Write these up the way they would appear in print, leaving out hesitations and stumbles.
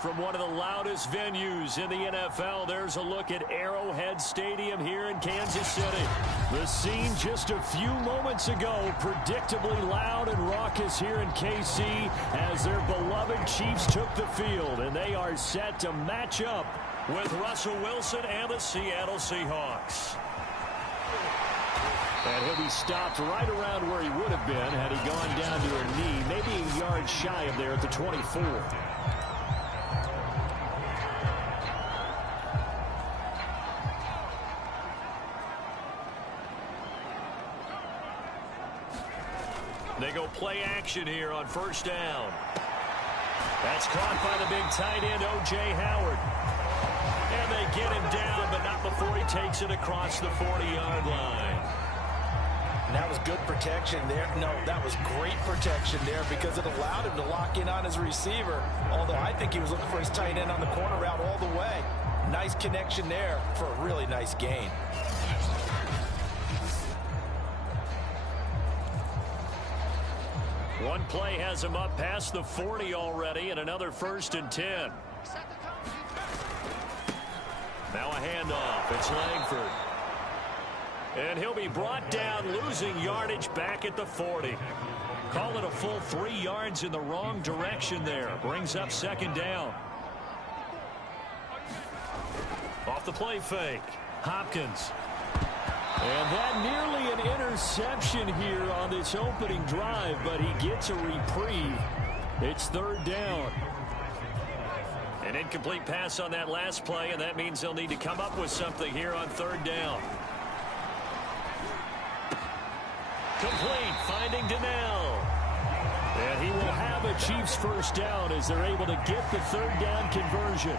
From one of the loudest venues in the NFL, there's a look at Arrowhead Stadium here in Kansas City. The scene just a few moments ago, predictably loud and raucous here in KC as their beloved Chiefs took the field, and they are set to match up with Russell Wilson and the Seattle Seahawks. And he'll be stopped right around where he would have been had he gone down to a knee, maybe a yard shy of there at the 24. They go play action here on first down. That's caught by the big tight end, O.J. Howard. And they get him down, but not before he takes it across the 40-yard line. And that was good protection there. No, that was great protection there because it allowed him to lock in on his receiver. Although I think he was looking for his tight end on the corner route all the way. Nice connection there for a really nice gain. One play has him up past the 40 already, and another 1st and 10. Now a handoff. It's Langford. And he'll be brought down, losing yardage back at the 40. Call it a full 3 yards in the wrong direction there. Brings up 2nd down. Off the play fake. Hopkins. And that nearly an interception here on this opening drive, but he gets a reprieve. It's 3rd down. An incomplete pass on that last play, and that means they'll need to come up with something here on 3rd down. Complete, finding Donnell. And he will have a Chiefs 1st down as they're able to get the 3rd down conversion.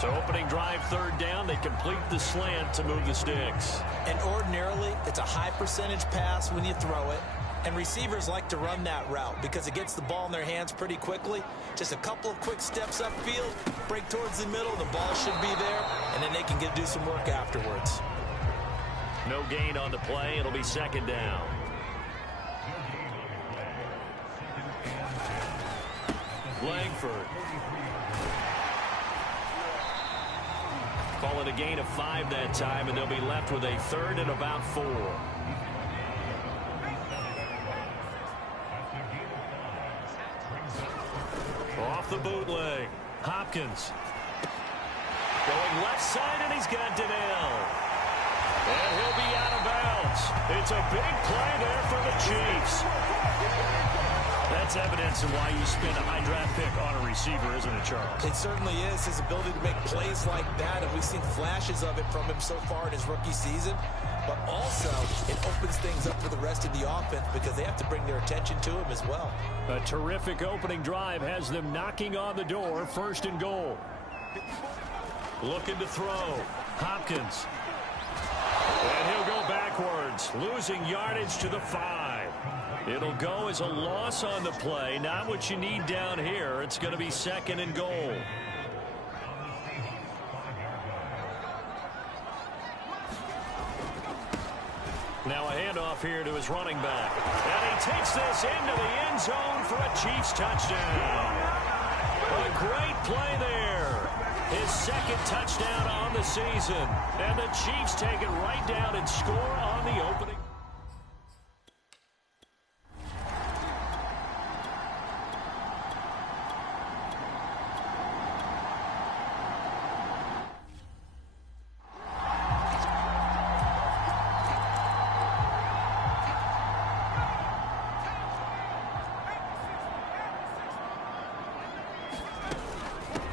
So opening drive 3rd down, they complete the slant to move the sticks. And ordinarily, it's a high percentage pass when you throw it. And receivers like to run that route because it gets the ball in their hands pretty quickly. Just a couple of quick steps upfield, break towards the middle, the ball should be there, and then they can do some work afterwards. No gain on the play. It'll be 2nd down. Langford. Call it a gain of 5 that time, and they'll be left with a 3rd and about 4. Off the bootleg. Hopkins. Going left side, and he's got Donnell. And he'll be out of bounds. It's a big play there for the Chiefs. That's evidence of why you spend a high draft pick on a receiver, isn't it, Charles? It certainly is. His ability to make plays like that, and we've seen flashes of it from him so far in his rookie season. But also, it opens things up for the rest of the offense because they have to bring their attention to him as well. A terrific opening drive has them knocking on the door, 1st and goal. Looking to throw. Hopkins. And he'll go backwards, losing yardage to the 5. It'll go as a loss on the play. Not what you need down here. It's going to be 2nd and goal. Now a handoff here to his running back. And he takes this into the end zone for a Chiefs touchdown. A great play there. His 2nd touchdown on the season. And the Chiefs take it right down and score on the opening.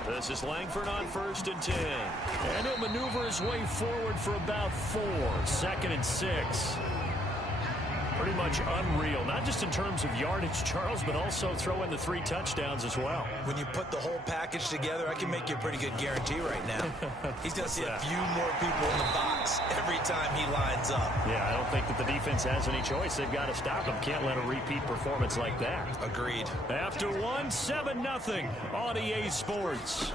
This is Langford on 1st and 10. And he'll maneuver his way forward for about 4. 2nd and 6. Pretty much unreal, not just in terms of yardage, Charles, but also throw in the 3 touchdowns as well. When you put the whole package together, I can make you a pretty good guarantee right now. He's going to see a few more people in the box every time he lines up. Yeah, I don't think that the defense has any choice. They've got to stop him. Can't let a repeat performance like that. Agreed. After 1, 7-0 on EA Sports.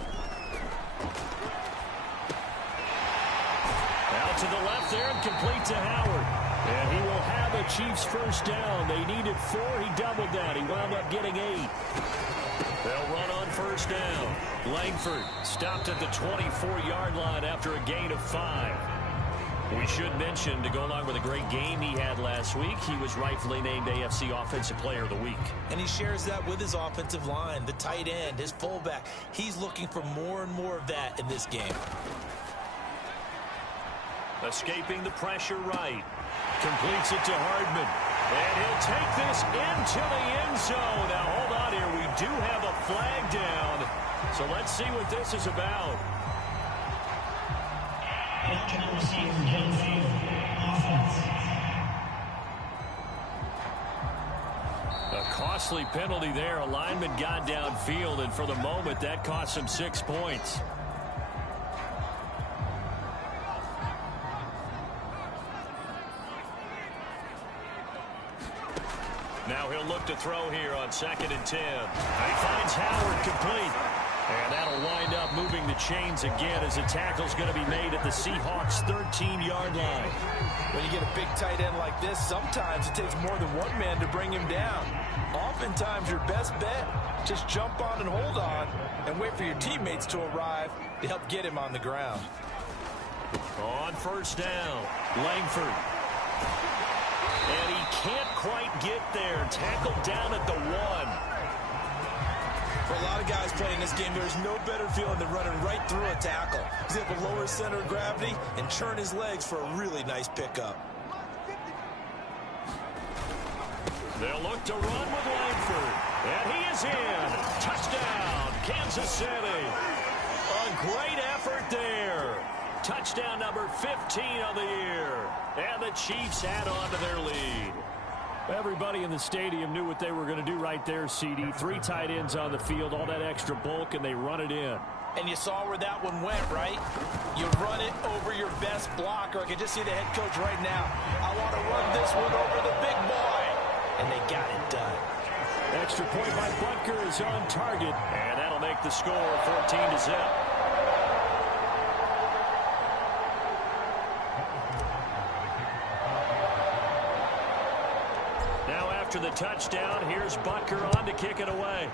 Out to the left there and complete to Howard. And he will have a Chiefs 1st down. They needed 4. He doubled down. He wound up getting 8. They'll run on 1st first down. Langford stopped at the 24-yard line after a gain of 5. We should mention, to go along with a great game he had last week, he was rightfully named AFC Offensive Player of the Week. And he shares that with his offensive line, the tight end, his fullback. He's looking for more and more of that in this game. Escaping the pressure right. Completes it to Hardman. And he'll take this into the end zone. Now, hold on here. We do have a flag down. So let's see what this is about. A costly penalty there. A lineman got downfield, and for the moment, that cost him 6 points. Now he'll look to throw here on 2nd and 10. He finds Howard complete. And that'll wind up moving the chains again as a tackle's going to be made at the Seahawks' 13-yard line. When you get a big tight end like this, sometimes it takes more than one man to bring him down. Oftentimes, your best bet, just jump on and hold on and wait for your teammates to arrive to help get him on the ground. On first down, Langford. And he can't quite get there. Tackled down at the 1. For a lot of guys playing this game, there's no better feeling than running right through a tackle. He's able to lower his center of gravity and churn his legs for a really nice pickup. They'll look to run with Langford. And he is in. Touchdown, Kansas City. A great effort there. Touchdown number 15 of the year. And the Chiefs add on to their lead. Everybody in the stadium knew what they were going to do right there, CD. 3 tight ends on the field, all that extra bulk, and they run it in. And you saw where that one went, right? You run it over your best blocker. I can just see the head coach right now. I want to run this one over the big boy. And they got it done. Extra point by Butker is on target. And that'll make the score 14-0. After the touchdown, here's Butker on to kick it away.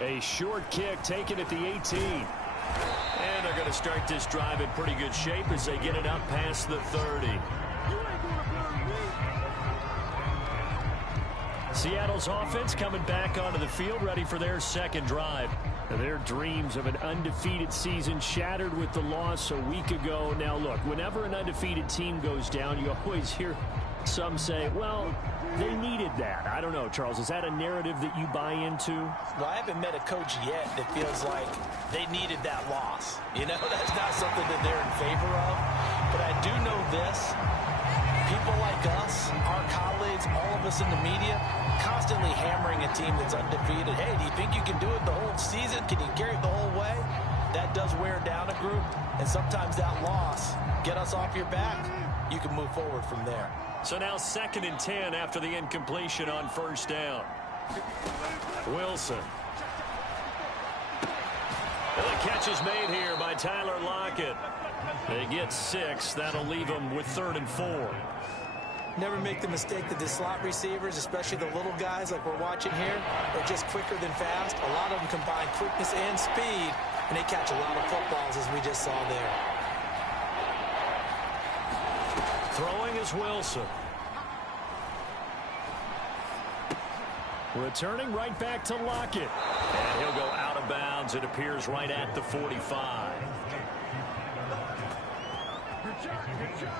A short kick taken at the 18. And they're going to start this drive in pretty good shape as they get it up past the 30. Seattle's offense coming back onto the field, ready for their second drive. Their dreams of an undefeated season shattered with the loss a week ago. Now, look, whenever an undefeated team goes down, you always hear some say, well, they needed that. I don't know, Charles. Is that a narrative that you buy into? Well, I haven't met a coach yet that feels like they needed that loss. You know, that's not something that they're in favor of. But I do know this. People like us, our colleagues, all of us in the media, constantly hammering a team that's undefeated. Hey, do you think you can do it the whole season? Can you carry it the whole way? That does wear down a group. And sometimes that loss, get us off your back, you can move forward from there. So now 2nd and 10 after the incompletion on first down. Wilson. And the catch is made here by Tyler Lockett. They get 6. That'll leave them with 3rd and 4. Never make the mistake that the slot receivers, especially the little guys like we're watching here, are just quicker than fast. A lot of them combine quickness and speed, and they catch a lot of footballs as we just saw there. Throwing is Wilson. Returning right back to Lockett. And he'll go out of bounds. It appears right at the 45.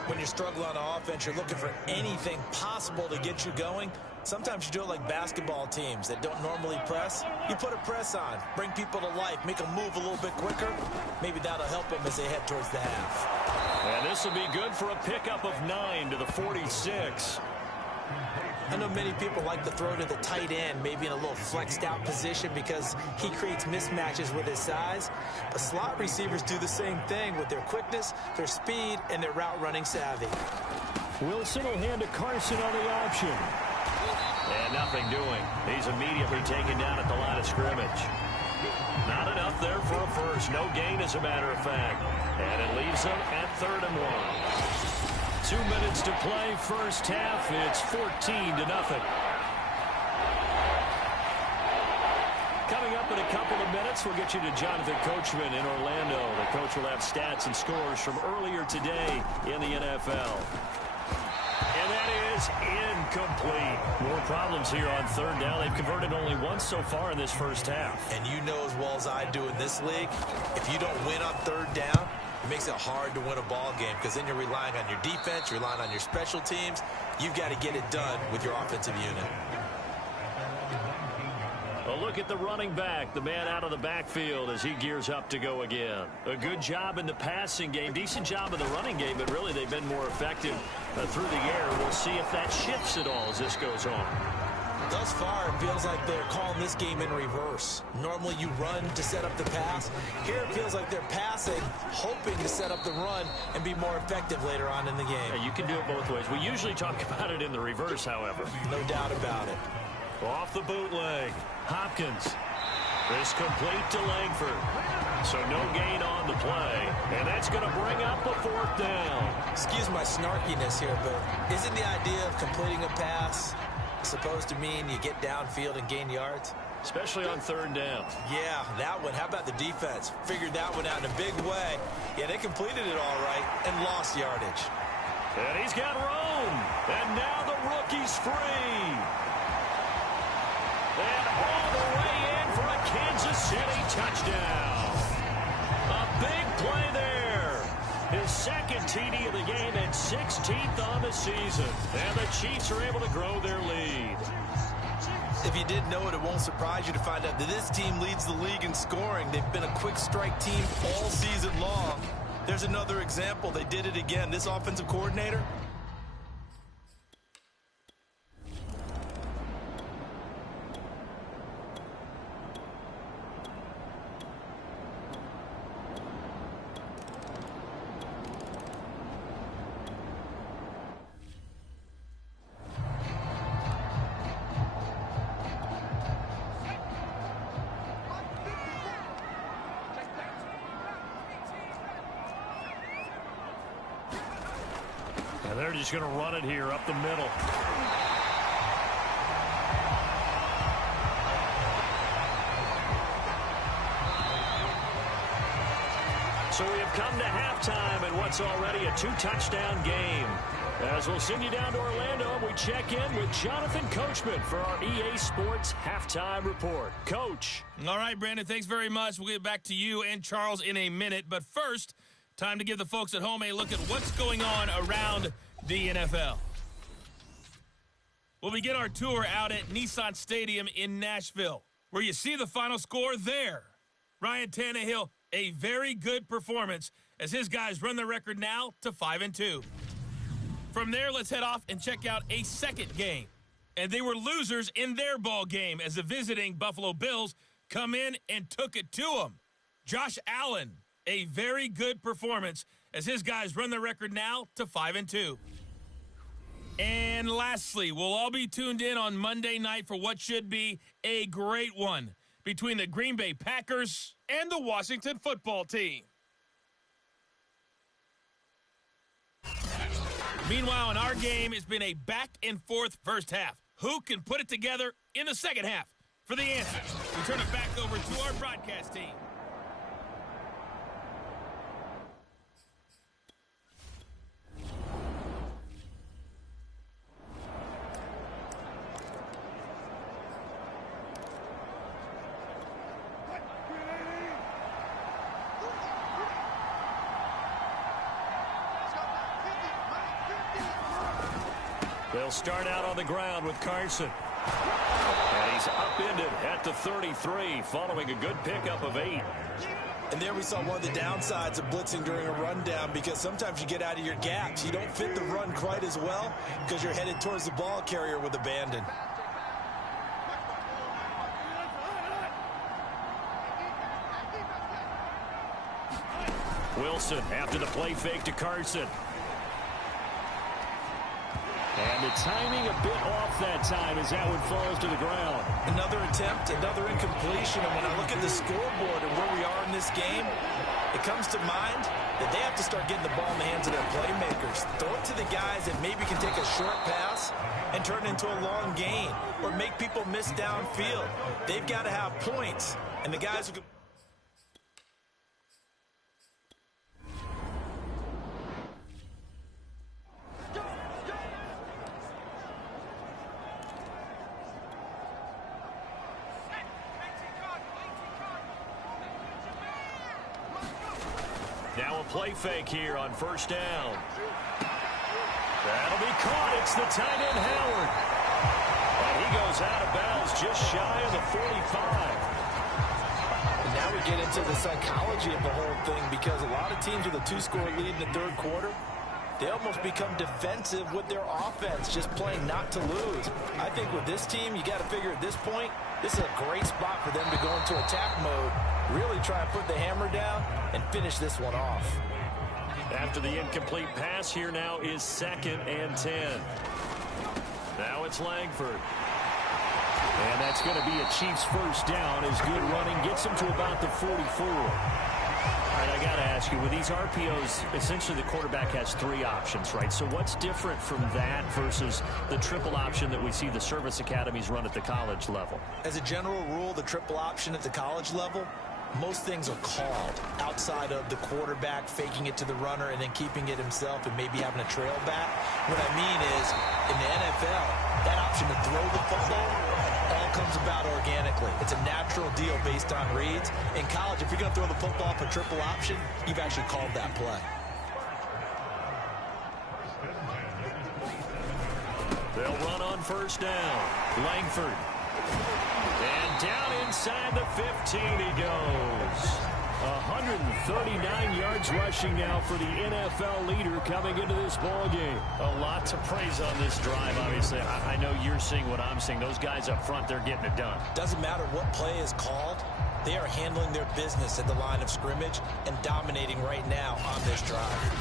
When you struggle on offense, you're looking for anything possible to get you going. Sometimes you do it like basketball teams that don't normally press. You put a press on, bring people to life, make them move a little bit quicker. Maybe that'll help them as they head towards the half. And this will be good for a pickup of 9 to the 46. I know many people like to throw to the tight end, maybe in a little flexed out position because he creates mismatches with his size. But slot receivers do the same thing with their quickness, their speed, and their route running savvy. Wilson will hand to Carson on the option. And nothing doing. He's immediately taken down at the line of scrimmage. Not enough there for a first. No gain, as a matter of fact. And it leaves them at 3rd and 1. 2 minutes to play, first half. It's 14-0. Coming up in a couple of minutes, we'll get you to Jonathan Coachman in Orlando. The coach will have stats and scores from earlier today in the NFL. And that is incomplete. More problems here on third down. They've converted only once so far in this first half. And you know as well as I do in this league, if you don't win on third down, it makes it hard to win a ball game because then you're relying on your defense, you're relying on your special teams. You've got to get it done with your offensive unit. A look at the running back, the man out of the backfield as he gears up to go again. A good job in the passing game, decent job in the running game, but really they've been more effective through the air. We'll see if that shifts at all as this goes on. Thus far, it feels like they're calling this game in reverse. Normally you run to set up the pass. Here it feels like they're passing, hoping to set up the run and be more effective later on in the game. Yeah, you can do it both ways. We usually talk about it in the reverse, however. No doubt about it. Off the bootleg. Hopkins. This complete to Langford. So no gain on the play. And that's going to bring up a fourth down. Excuse my snarkiness here, but isn't the idea of completing a pass supposed to mean you get downfield and gain yards? Especially on third down. Yeah, that one. How about the defense? Figured that one out in a big way. Yeah, they completed it all right and lost yardage. And he's got room. And now the rookie's free. And all the way in for a Kansas City touchdown. A big play there. His second TD of the game and 16th on the season. And the Chiefs are able to grow their lead. If you didn't know it, it won't surprise you to find out that this team leads the league in scoring. They've been a quick strike team all season long. There's another example. They did it again. This offensive coordinator. And they're just going to run it here up the middle. So we have come to halftime in what's already a two-touchdown game. As we'll send you down to Orlando, and we check in with Jonathan Coachman for our EA Sports Halftime Report. Coach. All right, Brandon, thanks very much. We'll get back to you and Charles in a minute. But first, time to give the folks at home a look at what's going on around the NFL. We'll begin our tour out at Nissan Stadium in Nashville, where you see the final score there. Ryan Tannehill, a very good performance as his guys run the record now to 5-2. From there, let's head off and check out a second game. And they were losers in their ball game as the visiting Buffalo Bills come in and took it to them. Josh Allen, a very good performance as his guys run the record now to 5-2. And lastly, we'll all be tuned in on Monday night for what should be a great one between the Green Bay Packers and the Washington football team. Meanwhile, in our game, it's been a back-and-forth first half. Who can put it together in the second half? For the answer, we turn it back over to our broadcast team. They'll start out on the ground with Carson. And he's upended at the 33 following a good pickup of 8. And there we saw one of the downsides of blitzing during a rundown because sometimes you get out of your gaps. You don't fit the run quite as well because you're headed towards the ball carrier with abandon. Wilson after the play fake to Carson. And the timing a bit off that time as that one falls to the ground. Another attempt, another incompletion. And when I look at the scoreboard and where we are in this game, it comes to mind that they have to start getting the ball in the hands of their playmakers. Throw it to the guys that maybe can take a short pass and turn it into a long gain or make people miss downfield. They've got to have points. And the guys who can... Now a play fake here on first down. That'll be caught. It's the tight end, Howard. And he goes out of bounds just shy of the 45. And now we get into the psychology of the whole thing, because a lot of teams with a 2-score lead in the third quarter, they almost become defensive with their offense, just playing not to lose. I think with this team, you got to figure at this point, this is a great spot for them to go into attack mode, really try and put the hammer down and finish this one off. After the incomplete pass, here now is 2nd and 10. Now it's Langford. And that's going to be a Chiefs first down as good running gets them to about the 44. All right, I got to ask you, with these RPOs, essentially the quarterback has 3 options, right? So what's different from that versus the triple option that we see the service academies run at the college level? As a general rule, the triple option at the college level, most things are called outside of the quarterback faking it to the runner and then keeping it himself and maybe having a trail back. What I mean is, in the NFL, that option to throw the football all comes about organically. It's a natural deal based on reads. In college, if you're going to throw the football for triple option, you've actually called that play. They'll run on first down. Langford. And down inside the 15 he goes. 139 yards rushing now for the NFL leader coming into this ball game. A lot to praise on this drive, obviously. I know you're seeing what I'm seeing. Those guys up front, they're getting it done. Doesn't matter what play is called. They are handling their business at the line of scrimmage and dominating right now on this drive.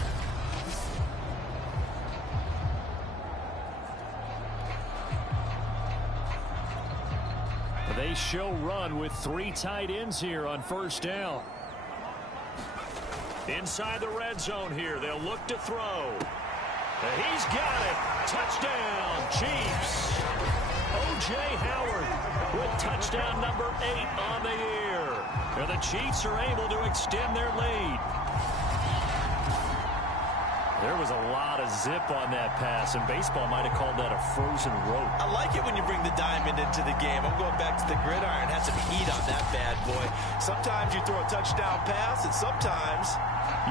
They show run with 3 tight ends here on first down. Inside the red zone here, they'll look to throw. He's got it. Touchdown, Chiefs. O.J. Howard with touchdown number 8 on the year. And the Chiefs are able to extend their lead. There was a lot of zip on that pass, and baseball might have called that a frozen rope. I like it when you bring the diamond into the game. I'm going back to the gridiron. Had some heat on that bad boy. Sometimes you throw a touchdown pass, and sometimes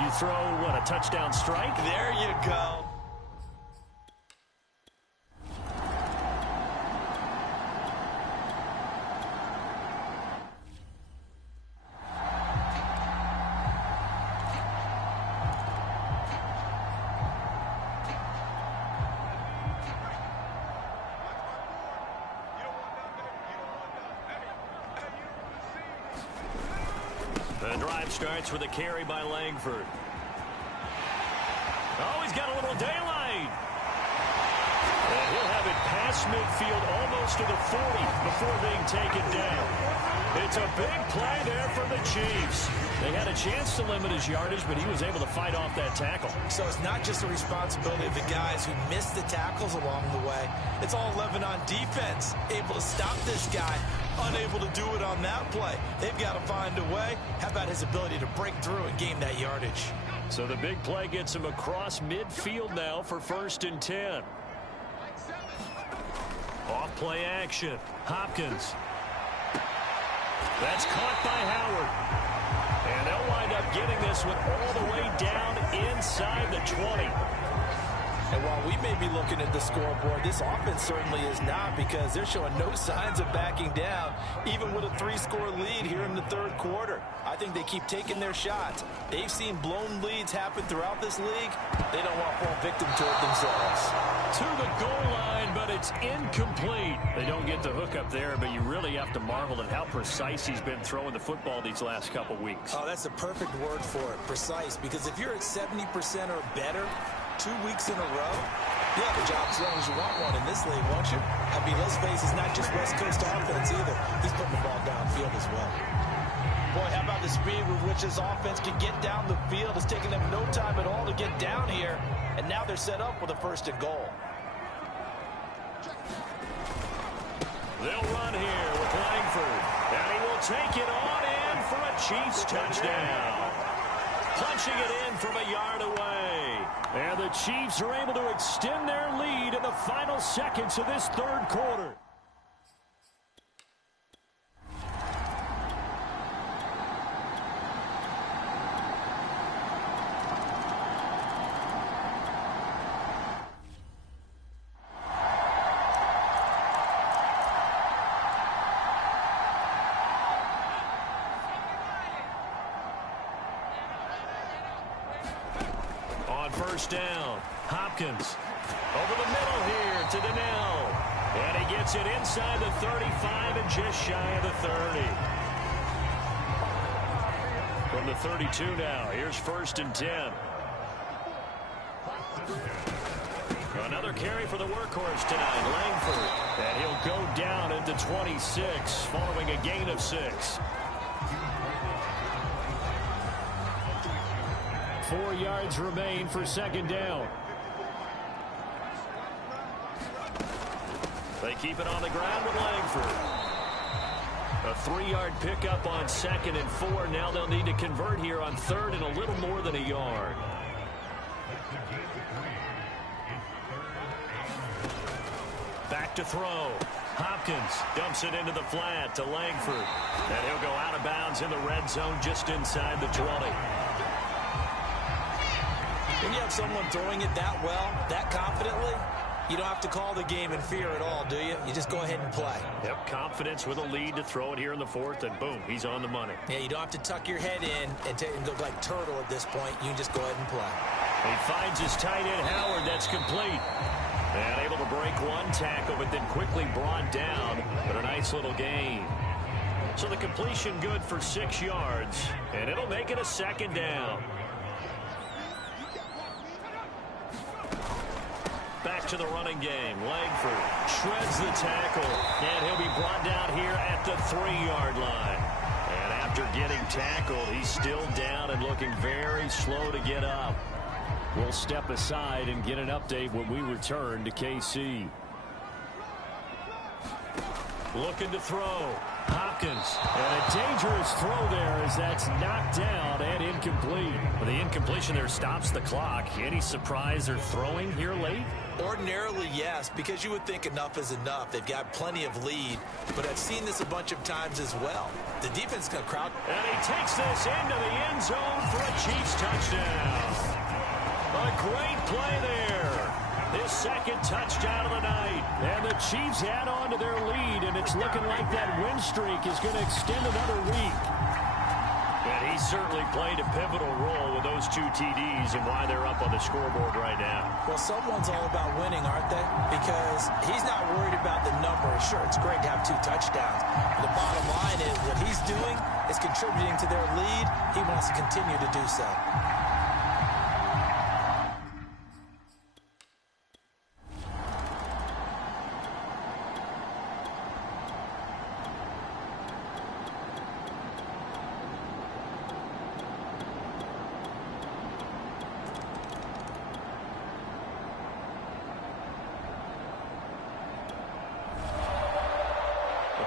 you throw, what, a touchdown strike? There you go. The drive starts with a carry by Langford. Oh, he's got a little daylight. And he'll have it past midfield almost to the 40 before being taken down. It's a big play there for the Chiefs. They had a chance to limit his yardage, but he was able to fight off that tackle. So it's not just the responsibility of the guys who missed the tackles along the way. It's all 11 on defense, able to stop this guy, unable to do it on that play. They've got to find a way. How about his ability to break through and gain that yardage? So the big play gets him across midfield now for 1st and 10. Off play action. Hopkins. That's caught by Howard. And they'll wind up getting this one all the way down inside the 20. And while we may be looking at the scoreboard, this offense certainly is not, because they're showing no signs of backing down, even with a 3-score lead here in the third quarter. I think they keep taking their shots. They've seen blown leads happen throughout this league. They don't want to fall victim to it themselves. To the goal line, but it's incomplete. They don't get the hook up there, but you really have to marvel at how precise he's been throwing the football these last couple weeks. Oh, that's the perfect word for it, precise, because if you're at 70% or better 2 weeks in a row, Yeah, the job as long as you want one in this league, won't you? I mean, let's face it, it's not just West Coast offense either. He's putting the ball downfield as well. Boy, how about the speed with which this offense can get down the field? It's taking them no time at all to get down here. And now they're set up with a 1st and goal. They'll run here with Langford. And he will take it on in for a Chiefs touchdown. Punching it in from a yard away. And the Chiefs are able to extend their lead in the final seconds of this 3rd quarter. On 1st down, Hopkins over the middle here to Donnell. And he gets it inside the 35 and just shy of the 30. From the 32 now, here's 1st and 10. Another carry for the workhorse tonight, Langford. And he'll go down into 26 following a gain of 6. 4 yards remain for 2nd down. They keep it on the ground with Langford. A 3-yard pickup on 2nd and 4. Now they'll need to convert here on 3rd and a little more than a yard. Back to throw. Hopkins dumps it into the flat to Langford. And he'll go out of bounds in the red zone just inside the 20. When you have someone throwing it that well, that confidently, you don't have to call the game in fear at all, do you? You just go ahead and play. Yep, confidence with a lead to throw it here in the 4th, and boom, he's on the money. Yeah, you don't have to tuck your head in and go like turtle at this point. You can just go ahead and play. He finds his tight end, Howard. That's complete. And able to break one tackle, but then quickly brought down. But a nice little gain. So the completion good for 6 yards, and it'll make it a 2nd down. Back to the running game. Langford shreds the tackle, and he'll be brought down here at the 3-yard line. And after getting tackled, he's still down and looking very slow to get up. We'll step aside and get an update when we return to KC. Looking to throw. Hopkins. And a dangerous throw there as that's knocked down and incomplete. Well, the incompletion there stops the clock. Any surprise they're throwing here late? Ordinarily, yes, because you would think enough is enough. They've got plenty of lead, but I've seen this a bunch of times as well. The defense is going to crowd. And he takes this into the end zone for a Chiefs touchdown. A great play there. His 2nd touchdown of the night. And the Chiefs add on to their lead, and it's looking like that win streak is going to extend another week. And he certainly played a pivotal role with those 2 TDs and why they're up on the scoreboard right now. Well, someone's all about winning, aren't they? Because he's not worried about the number. Sure, it's great to have 2 touchdowns. The bottom line is what he's doing is contributing to their lead. He wants to continue to do so.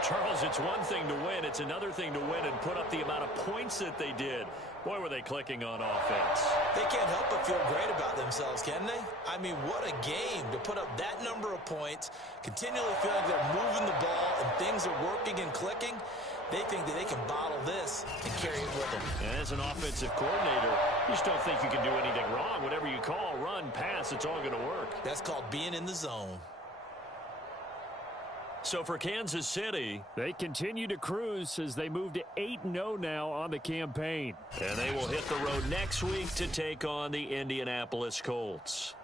Charles, it's one thing to win. It's another thing to win and put up the amount of points that they did. Boy, were they clicking on offense. They can't help but feel great about themselves, can they? I mean, what a game to put up that number of points, continually feel like they're moving the ball and things are working and clicking. They think that they can bottle this and carry it with them. And as an offensive coordinator, you just don't think you can do anything wrong. Whatever you call, run, pass, it's all going to work. That's called being in the zone. So for Kansas City, they continue to cruise as they move to 8-0 now on the campaign. And they will hit the road next week to take on the Indianapolis Colts.